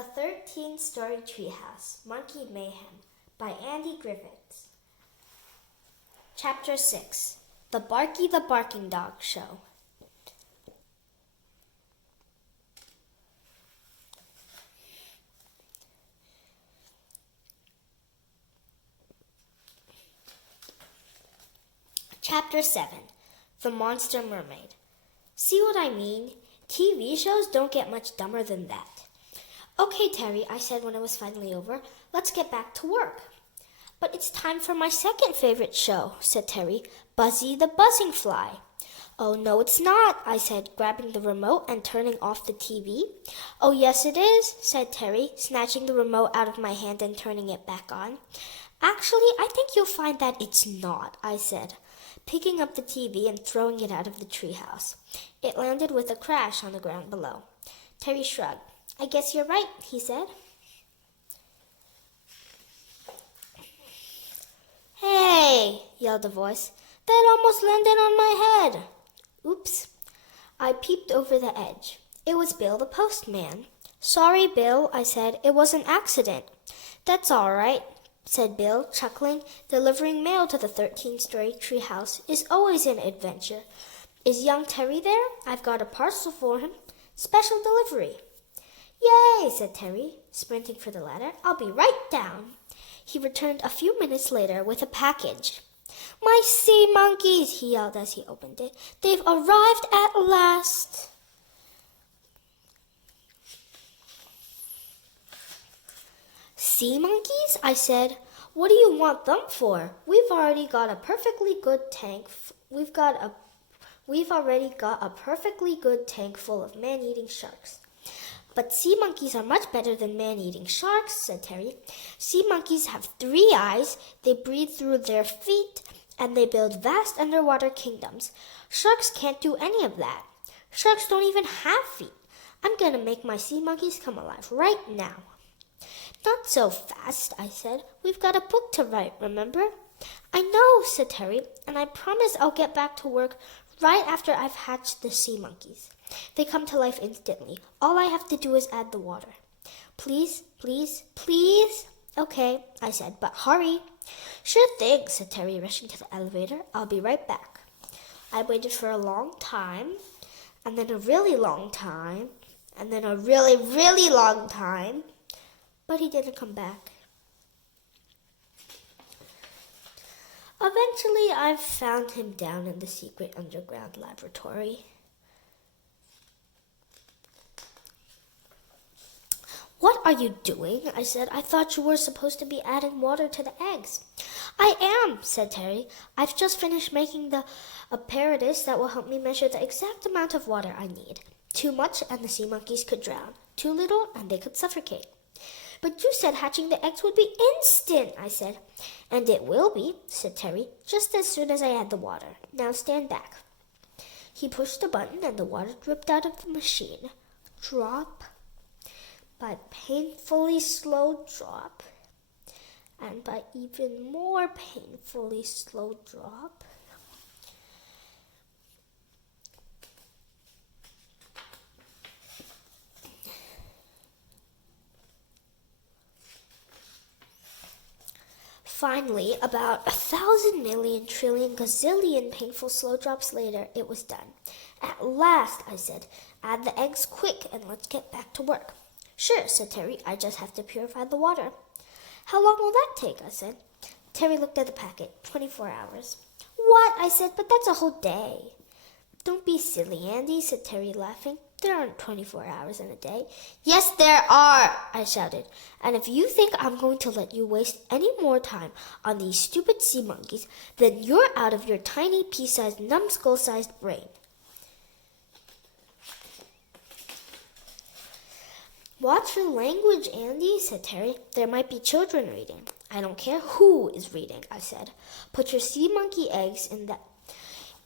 The 13-Story Treehouse, Monkey Mayhem by Andy Griffiths. Chapter 6, The Barky the Barking Dog Show. Chapter 7, The Monster Mermaid. See what I mean? TV shows don't get much dumber than that. Okay, Terry, I said when it was finally over, let's get back to work. But it's time for my second favorite show, said Terry, Buzzy the Buzzing Fly. Oh, no, it's not, I said, grabbing the remote and turning off the TV. Oh, yes, it is, said Terry, snatching the remote out of my hand and turning it back on. Actually, I think you'll find that it's not, I said, picking up the TV and throwing it out of the treehouse. It landed with a crash on the ground below. Terry shrugged. I guess you're right, he said. Hey, yelled a voice. That almost landed on my head. Oops. I peeped over the edge. It was Bill the postman. Sorry, Bill, I said. It was an accident. That's all right, said Bill, chuckling. Delivering mail to the 13-story treehouse is always an adventure. Is young Terry there? I've got a parcel for him. Special delivery. Yay, said Terry, sprinting for the ladder. I'll be right down. He returned a few minutes later with a package. My sea monkeys, he yelled as he opened it. They've arrived at last. Sea monkeys? I said. What do you want them for? We've already got a perfectly good tank. We've already got a perfectly good tank full of man-eating sharks. But sea monkeys are much better than man-eating sharks, said Terry. Sea monkeys have 3 eyes, they breathe through their feet, and they build vast underwater kingdoms. Sharks can't do any of that. Sharks don't even have feet. I'm going to make my sea monkeys come alive right now. Not so fast, I said. We've got a book to write, remember? I know, said Terry, and I promise I'll get back to work right after I've hatched the sea monkeys. They come to life instantly. All I have to do is add the water. Please, please, please? Okay, I said, but hurry. Sure thing, said Terry, rushing to the elevator. I'll be right back. I waited for a long time, and then a really long time, and then a really, really long time, but he didn't come back. Eventually, I found him down in the secret underground laboratory. What are you doing? I said. I thought you were supposed to be adding water to the eggs. I am, said Terry. I've just finished making the apparatus that will help me measure the exact amount of water I need. Too much and the sea monkeys could drown. Too little and they could suffocate. But you said hatching the eggs would be instant, I said. And it will be, said Terry, just as soon as I add the water. Now stand back. He pushed a button and the water dripped out of the machine. Drop by painfully slow drop, and by even more painfully slow drop. Finally, about 1,000 million trillion gazillion painful slow drops later, it was done. At last, I said, add the eggs quick and let's get back to work. Sure, said Terry, I just have to purify the water. How long will that take? I said. Terry looked at the packet. 24 hours. What? I said, but that's a whole day. Don't be silly, Andy, said Terry, laughing. There aren't 24 hours in a day. Yes, there are, I shouted. And if you think I'm going to let you waste any more time on these stupid sea monkeys, then you're out of your tiny pea-sized, numbskull-sized brain. Watch your language, Andy, said Terry. There might be children reading. I don't care who is reading, I said. Put your sea monkey eggs in that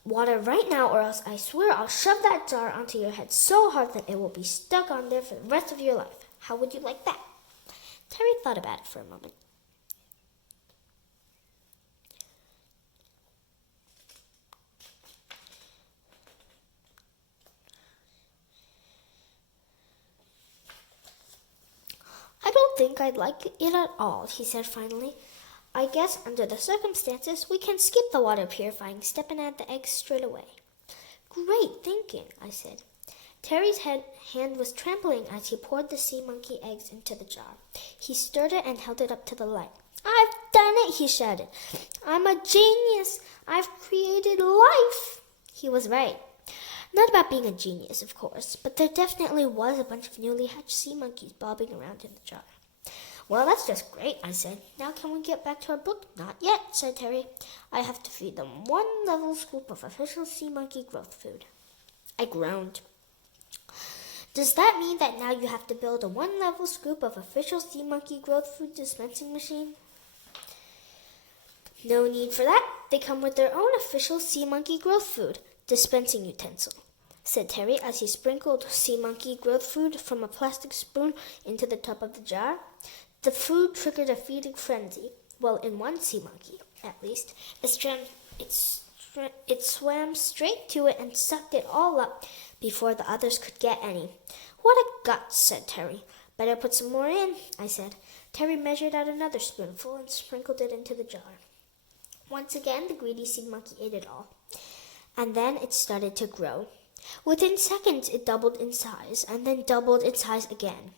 water right now, or else I swear I'll shove that jar onto your head so hard that it will be stuck on there for the rest of your life. How would you like that? Terry thought about it for a moment. don't think I'd like it at all, he said finally. I guess under the circumstances, we can skip the water purifying step and add the eggs straight away. Great thinking, I said. Terry's hand was trembling as he poured the sea monkey eggs into the jar. He stirred it and held it up to the light. I've done it, he shouted. I'm a genius. I've created life. He was right. Not about being a genius, of course, but there definitely was a bunch of newly hatched sea monkeys bobbing around in the jar. Well, that's just great, I said. Now can we get back to our book? Not yet, said Terry. I have to feed them 1 level scoop of official sea monkey growth food. I groaned. Does that mean that now you have to build a 1 level scoop of official sea monkey growth food dispensing machine? No need for that. They come with their own official sea monkey growth food dispensing utensil, said Terry as he sprinkled sea monkey growth food from a plastic spoon into the top of the jar. The food triggered a feeding frenzy. Well, in one sea monkey, at least. It swam straight to it and sucked it all up before the others could get any. What a guts, said Terry. Better put some more in, I said. Terry measured out another spoonful and sprinkled it into the jar. Once again, the greedy sea monkey ate it all. And then it started to grow. Within seconds, it doubled in size, and then doubled in size again.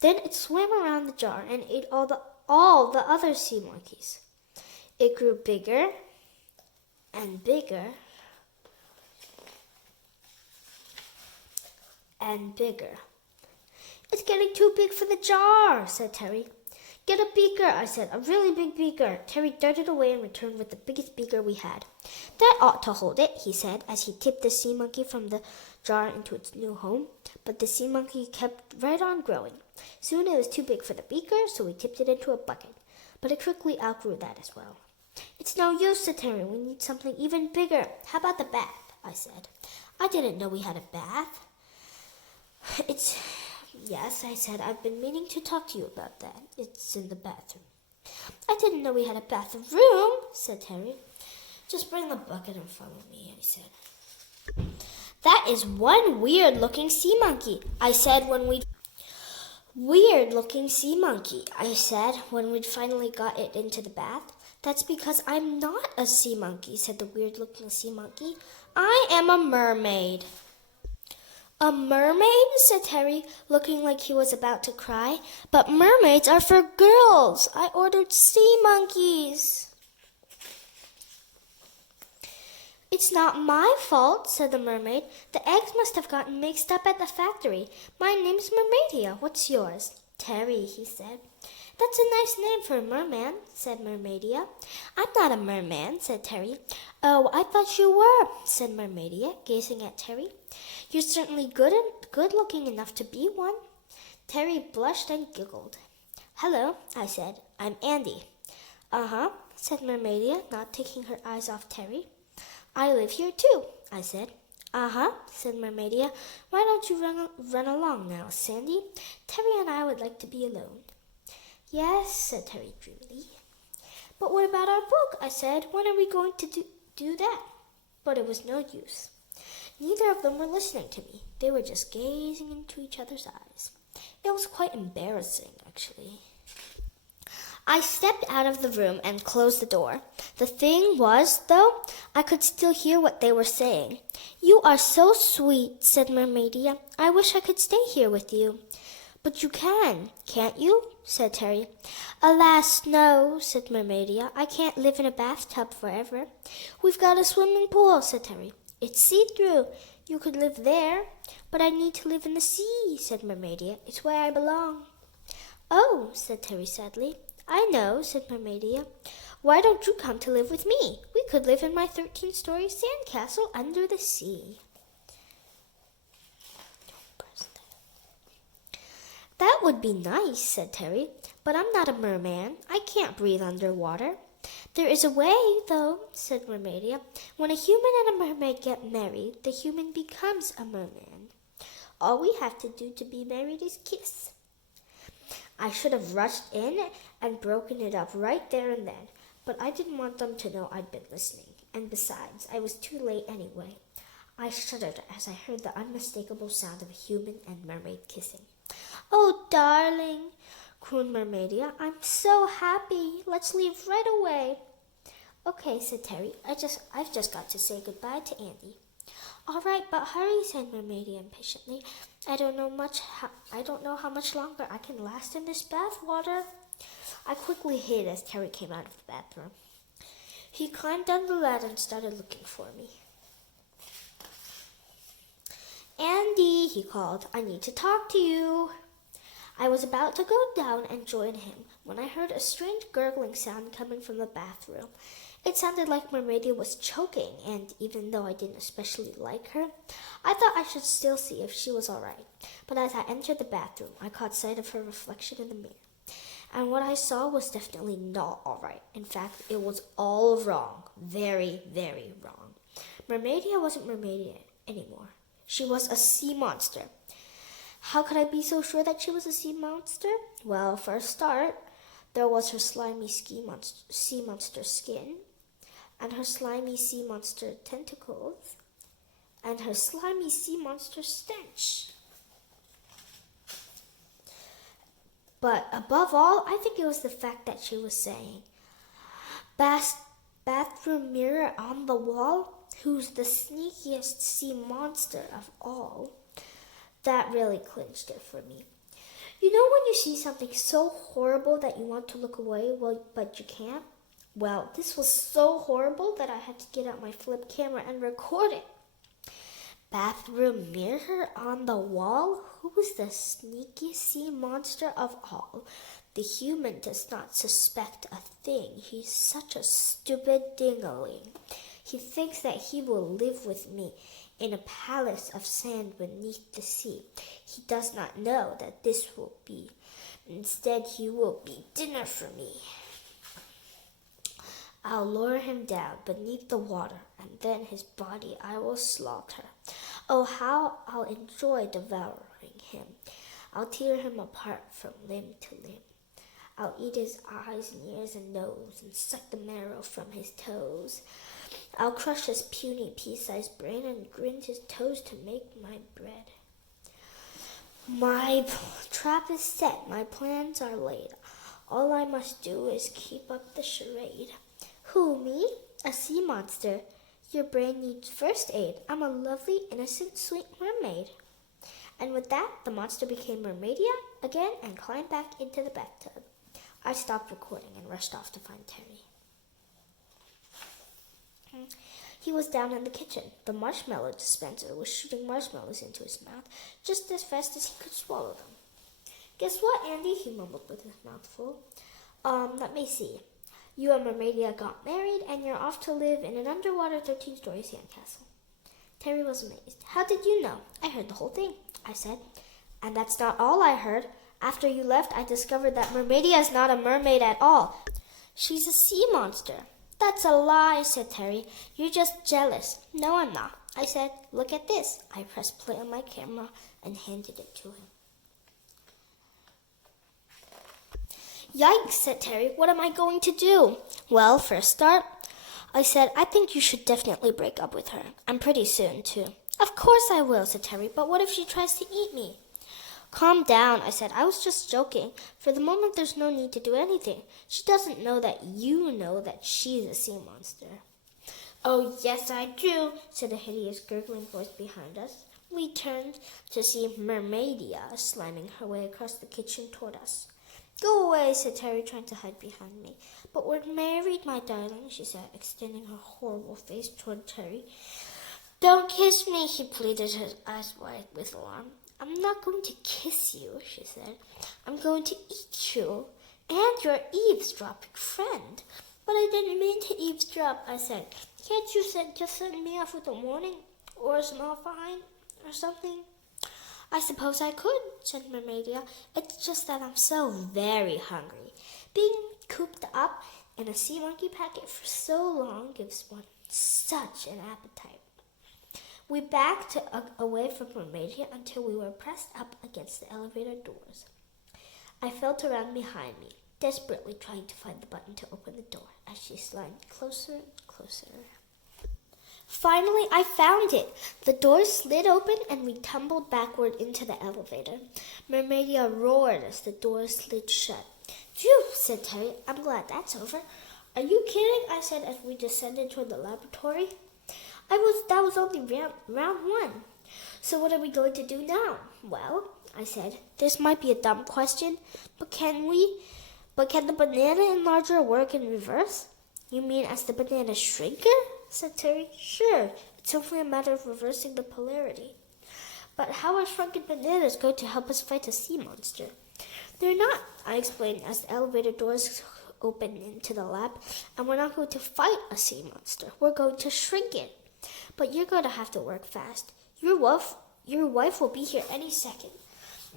Then it swam around the jar and ate all the other sea monkeys. It grew bigger and bigger and bigger. It's getting too big for the jar, said Terry. Get a beaker, I said, a really big beaker. Terry darted away and returned with the biggest beaker we had. That ought to hold it, he said, as he tipped the sea monkey from the jar into its new home. But the sea monkey kept right on growing. Soon it was too big for the beaker, so we tipped it into a bucket. But it quickly outgrew that as well. It's no use, said Terry. We need something even bigger. How about the bath, I said. I didn't know we had a bath. Yes, I said, I've been meaning to talk to you about that. It's in the bathroom. I didn't know we had a bathroom, said Terry. Just bring the bucket and follow me, I said. That is one weird-looking sea monkey, I said when we'd finally got it into the bath. That's because I'm not a sea monkey, said the weird-looking sea monkey. I am a mermaid. A mermaid, said Terry, looking like he was about to cry. But mermaids are for girls. I ordered sea monkeys. It's not my fault, said the mermaid. The eggs must have gotten mixed up at the factory. My name's Mermaidia. What's yours? Terry, he said. That's a nice name for a merman, said Mermaidia. I'm not a merman, said Terry. Oh, I thought you were, said Mermaidia, gazing at Terry. You're certainly good-looking enough to be one. Terry blushed and giggled. Hello, I said. I'm Andy. Uh-huh, said Mermaidia, not taking her eyes off Terry. I live here too, I said. Uh-huh, said Mermaidia. Why don't you run along now, Sandy? Terry and I would like to be alone. Yes, said Terry dreamily. But what about our book? I said. When are we going to do that? But it was no use. Neither of them were listening to me. They were just gazing into each other's eyes. It was quite embarrassing, actually. I stepped out of the room and closed the door. The thing was, though, I could still hear what they were saying. You are so sweet, said Mermaidia. I wish I could stay here with you. But you can, can't you? Said Terry. Alas, no, said Mermaidia. I can't live in a bathtub forever. We've got a swimming pool, said Terry. It's see-through. You could live there. But I need to live in the sea, said Mermaidia. It's where I belong. Oh, said Terry sadly. I know, said Mermaidia. Why don't you come to live with me? We could live in my 13-story sandcastle under the sea. That would be nice, said Terry, but I'm not a merman. I can't breathe underwater. There is a way, though, said Mermaidia. When a human and a mermaid get married, the human becomes a merman. All we have to do to be married is kiss. I should have rushed in and broken it up right there and then, but I didn't want them to know I'd been listening. And besides, I was too late anyway. I shuddered as I heard the unmistakable sound of a human and mermaid kissing. Oh, darling, crooned Mermaidia. I'm so happy. Let's leave right away. Okay, said Terry. I've just got to say goodbye to Andy. All right, but hurry, said Mermaidia impatiently. I don't know how much longer I can last in this bath water. I quickly hid as Terry came out of the bathroom. He climbed down the ladder and started looking for me. Andy, he called, I need to talk to you. I was about to go down and join him when I heard a strange gurgling sound coming from the bathroom. It sounded like Mermaidia was choking, and even though I didn't especially like her, I thought I should still see if she was all right. But as I entered the bathroom, I caught sight of her reflection in the mirror. And what I saw was definitely not all right. In fact, it was all wrong. Very, very wrong. Mermaidia wasn't Mermaidia anymore. She was a sea monster. How could I be so sure that she was a sea monster? Well, for a start, there was her slimy sea monster skin, and her slimy sea monster tentacles, and her slimy sea monster stench. But above all, I think it was the fact that she was saying, bathroom mirror on the wall, who's the sneakiest sea monster of all. That really clinched it for me. You know when you see something so horrible that you want to look away, but you can't? Well, this was so horrible that I had to get out my flip camera and record it. Bathroom mirror on the wall? Who is the sneakiest sea monster of all? The human does not suspect a thing. He's such a stupid dingaling. He thinks that he will live with me in a palace of sand beneath the sea. He does not know that this will be. Instead, he will be dinner for me. I'll lower him down beneath the water, and then his body I will slaughter. Oh, how I'll enjoy devouring him. I'll tear him apart from limb to limb. I'll eat his eyes and ears and nose and suck the marrow from his toes. I'll crush his puny pea-sized brain and grind his toes to make my bread. My trap is set, my plans are laid. All I must do is keep up the charade. Who, me? A sea monster. Your brain needs first aid. I'm a lovely, innocent, sweet mermaid. And with that, the monster became Mermaidia again and climbed back into the bathtub. I stopped recording and rushed off to find Terry. He was down in the kitchen. The marshmallow dispenser was shooting marshmallows into his mouth just as fast as he could swallow them. Guess what, Andy? He mumbled with his mouth full. Let me see. You and Mermaidia got married, and you're off to live in an underwater 13-story sandcastle. Terry was amazed. How did you know? I heard the whole thing, I said. And that's not all I heard. After you left, I discovered that Mermaidia is not a mermaid at all. She's a sea monster. That's a lie, said Terry. You're just jealous. No, I'm not. I said, look at this. I pressed play on my camera and handed it to him. Yikes, said Terry. What am I going to do? Well, for a start, I said, I think you should definitely break up with her. And pretty soon, too. Of course I will, said Terry. But what if she tries to eat me? Calm down, I said. I was just joking. For the moment, there's no need to do anything. She doesn't know that you know that she's a sea monster. Oh, yes, I do, said a hideous gurgling voice behind us. We turned to see Mermaidia slamming her way across the kitchen toward us. Go away, said Terry, trying to hide behind me. But we're married, my darling, she said, extending her horrible face toward Terry. Don't kiss me, he pleaded, his eyes wide with alarm. I'm not going to kiss you, she said. I'm going to eat you and your eavesdropping friend. But I didn't mean to eavesdrop, I said. Can't you just send me off with a warning or a small fine or something? I suppose I could, said Mermaidia. It's just that I'm so very hungry. Being cooped up in a sea monkey packet for so long gives one such an appetite. We backed away from Mermaidia until we were pressed up against the elevator doors. I felt around behind me, desperately trying to find the button to open the door as she slid closer and closer. Finally, I found it. The door slid open and we tumbled backward into the elevator. Mermaidia roared as the door slid shut. Phew, said Terry. I'm glad that's over. Are you kidding? I said as we descended toward the laboratory. That was only round one. So what are we going to do now? Well, I said, this might be a dumb question, but can the banana enlarger work in reverse? You mean as the banana shrinker? Said Terry. Sure, it's only a matter of reversing the polarity. But how are shrunken bananas going to help us fight a sea monster? They're not, I explained as the elevator doors opened into the lab, and we're not going to fight a sea monster. We're going to shrink it. But you're going to have to work fast. Your wife will be here any second.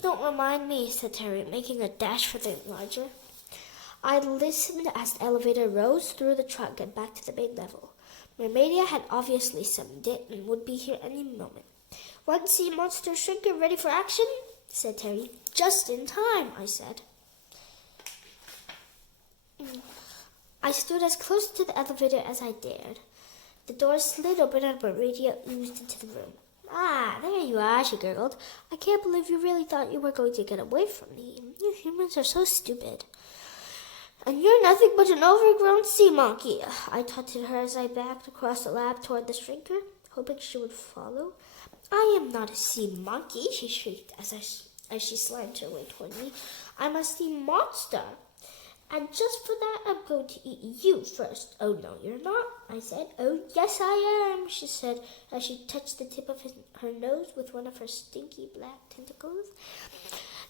Don't remind me, said Terry, making a dash for the enlarger. I listened as the elevator rose through the trunk and back to the main level. Mermaidia had obviously summoned it and would be here any moment. One sea monster shrinker ready for action, said Terry. Just in time, I said. I stood as close to the elevator as I dared. The door slid open and Mermaidia oozed into the room. Ah, there you are, she gurgled. I can't believe you really thought you were going to get away from me. You humans are so stupid. And you're nothing but an overgrown sea monkey, I taunted her as I backed across the lab toward the shrinker, hoping she would follow. I am not a sea monkey, she shrieked as she slammed her way toward me. I'm a sea monster. And just for that, I'm going to eat you first. Oh, no, you're not, I said. Oh, yes, I am, she said as she touched the tip of her nose with one of her stinky black tentacles.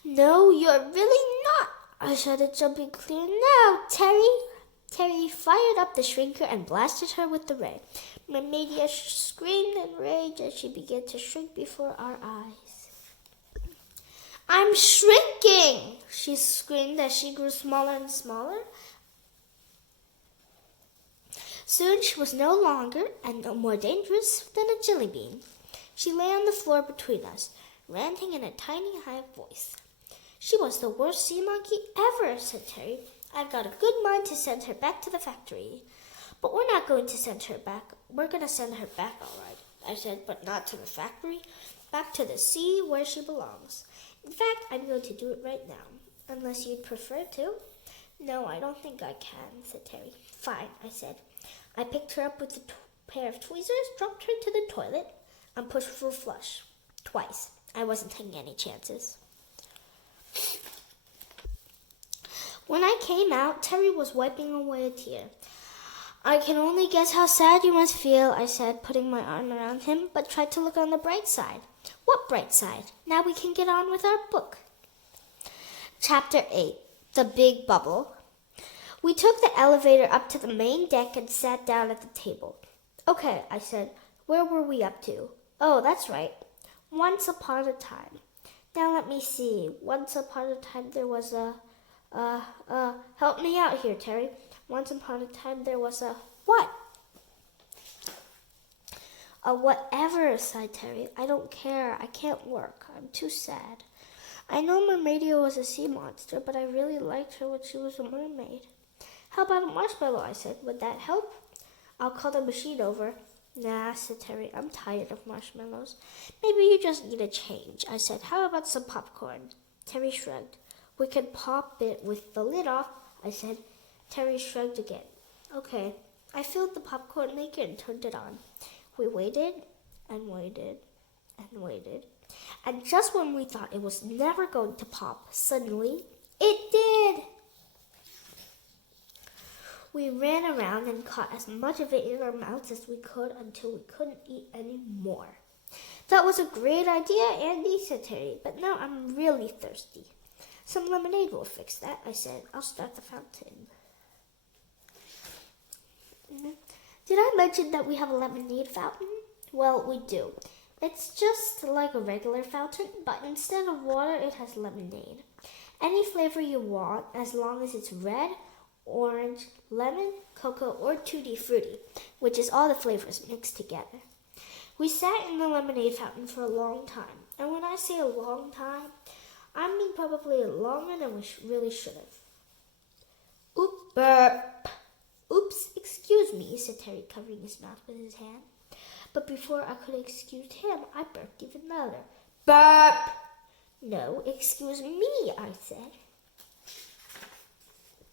No, you're really not, I shouted, jumping clear. Now, Terry. Terry fired up the shrinker and blasted her with the ray. Mermaidia screamed in rage as she began to shrink before our eyes. I'm shrinking, she screamed as she grew smaller and smaller. Soon she was no longer and no more dangerous than a jelly bean. She lay on the floor between us, ranting in a tiny, high voice. She was the worst sea monkey ever, said Terry. I've got a good mind to send her back to the factory. But we're not going to send her back. We're going to send her back, all right, I said, but not to the factory. Back to the sea where she belongs. In fact, I'm going to do it right now, unless you'd prefer to. No, I don't think I can, said Terry. Fine, I said. I picked her up with a pair of tweezers, dropped her into the toilet, and pushed for a flush. Twice. I wasn't taking any chances. When I came out, Terry was wiping away a tear. I can only guess how sad you must feel, I said, putting my arm around him, but tried to look on the bright side. What bright side? Now we can get on with our book. Chapter 8. The Big Bubble. We took the elevator up to the main deck and sat down at the table. Okay, I said. Where were we up to? Oh, that's right. Once upon a time. Now let me see. Once upon a time there was help me out here, Terry. Once upon a time there was a what? A whatever, sighed Terry. I don't care. I can't work. I'm too sad. I know Mermaidia was a sea monster, but I really liked her when she was a mermaid. How about a marshmallow, I said. Would that help? I'll call the machine over. Nah, said Terry. I'm tired of marshmallows. Maybe you just need a change, I said. How about some popcorn? Terry shrugged. We could pop it with the lid off, I said. Terry shrugged again. Okay. I filled the popcorn maker and turned it on. We waited and waited and waited. And just when we thought it was never going to pop, suddenly it did. We ran around and caught as much of it in our mouths as we could until we couldn't eat any more. That was a great idea, Andy, said Terry, but now I'm really thirsty. Some lemonade will fix that, I said. I'll start the fountain. Did I mention that we have a lemonade fountain? Well, we do. It's just like a regular fountain, but instead of water, it has lemonade. Any flavor you want, as long as it's red, orange, lemon, cocoa, or tutti frutti, which is all the flavors mixed together. We sat in the lemonade fountain for a long time, and when I say a long time, I mean probably longer than we really should have. Burp. Oops, excuse me, said Terry, covering his mouth with his hand. But before I could excuse him, I burped even louder. Burp! No, excuse me, I said.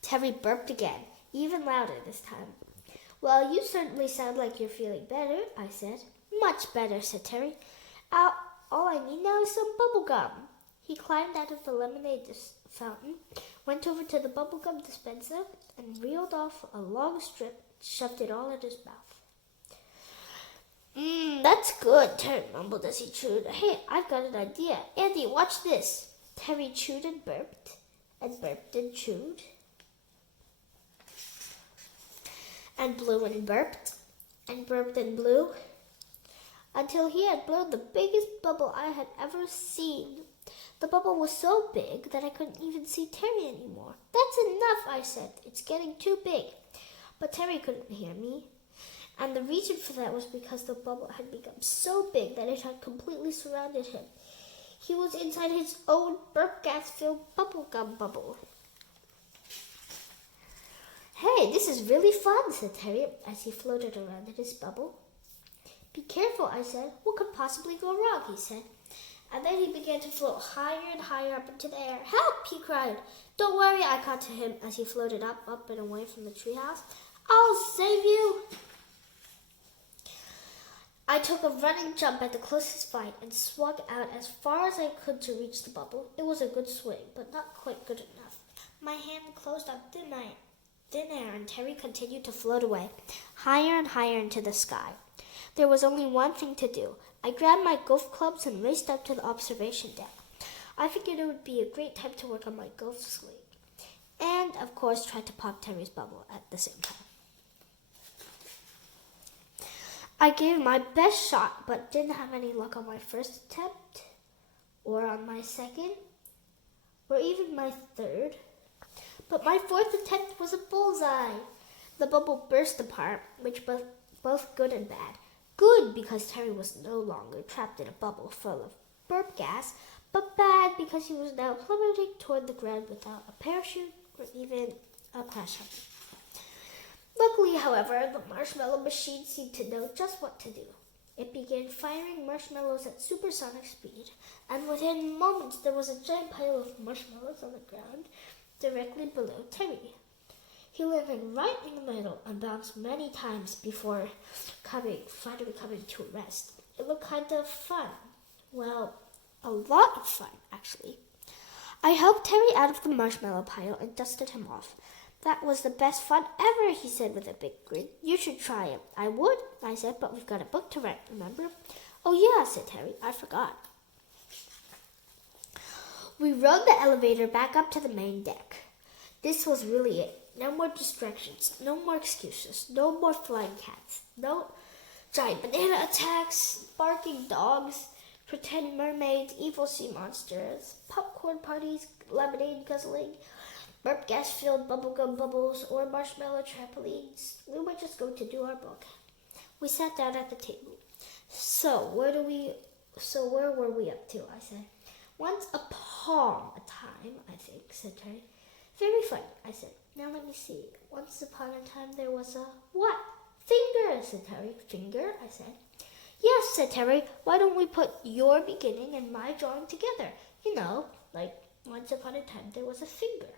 Terry burped again, even louder this time. Well, you certainly sound like you're feeling better, I said. Much better, said Terry. All I need now is some bubble gum. He climbed out of the lemonade fountain, went over to the bubblegum dispenser, and reeled off a long strip, shoved it all in his mouth. That's good, Terry mumbled as he chewed. Hey, I've got an idea. Andy, watch this. Terry chewed and burped and chewed, and blew and burped and blew, until he had blown the biggest bubble I had ever seen. The bubble was so big that I couldn't even see Terry anymore. That's enough, I said. It's getting too big. But Terry couldn't hear me. And the reason for that was because the bubble had become so big that it had completely surrounded him. He was inside his own burp gas-filled bubblegum bubble. Hey, this is really fun, said Terry as he floated around in his bubble. Be careful, I said. What could possibly go wrong, he said. And then he began to float higher and higher up into the air. Help, he cried. Don't worry, I called to him as he floated up and away from the treehouse. I'll save you. I took a running jump at the closest vine and swung out as far as I could to reach the bubble. It was a good swing, but not quite good enough. My hand closed on thin air, and Terry continued to float away, higher and higher into the sky. There was only one thing to do. I grabbed my golf clubs and raced up to the observation deck. I figured it would be a great time to work on my golf swing, and, of course, tried to pop Terry's bubble at the same time. I gave my best shot, but didn't have any luck on my first attempt, or on my second, or even my third. But my fourth attempt was a bullseye. The bubble burst apart, which was both good and bad. Good because Terry was no longer trapped in a bubble full of burp gas, but bad because he was now plummeting toward the ground without a parachute or even a crash helmet. Luckily, however, the marshmallow machine seemed to know just what to do. It began firing marshmallows at supersonic speed, and within moments there was a giant pile of marshmallows on the ground directly below Terry. He landed right in the middle and bounced many times before finally coming to a rest. It looked kind of fun. Well, a lot of fun, actually. I helped Terry out of the marshmallow pile and dusted him off. That was the best fun ever, he said with a big grin. You should try it. I would, I said, but we've got a book to write, remember? Oh, yeah, said Terry. I forgot. We rode the elevator back up to the main deck. This was really it. No more distractions, no more excuses, no more flying cats, no giant banana attacks, barking dogs, pretend mermaids, evil sea monsters, popcorn parties, lemonade guzzling, burp gas-filled bubblegum bubbles, or marshmallow trampolines. We were just going to do our book. We sat down at the table. So where were we up to? I said. Once upon a time, I think, said Terry. Very funny, I said. Now let me see. Once upon a time there was a what? Finger, said Terry. Finger, I said. Yes, said Terry. Why don't we put your beginning and my drawing together? You know, like once upon a time there was a finger.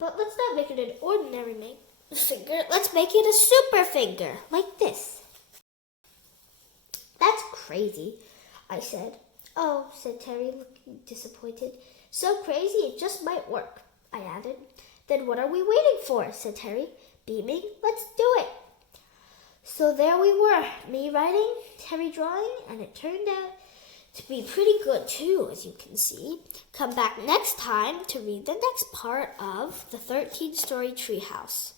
But let's not make it an ordinary finger. Let's make it a super finger, like this. That's crazy, I said. Oh, said Terry, looking disappointed. So crazy it just might work, I added. Then what are we waiting for, said Terry, beaming. Let's do it. So there we were, me writing, Terry drawing, and it turned out to be pretty good too, as you can see. Come back next time to read the next part of the 13-story treehouse.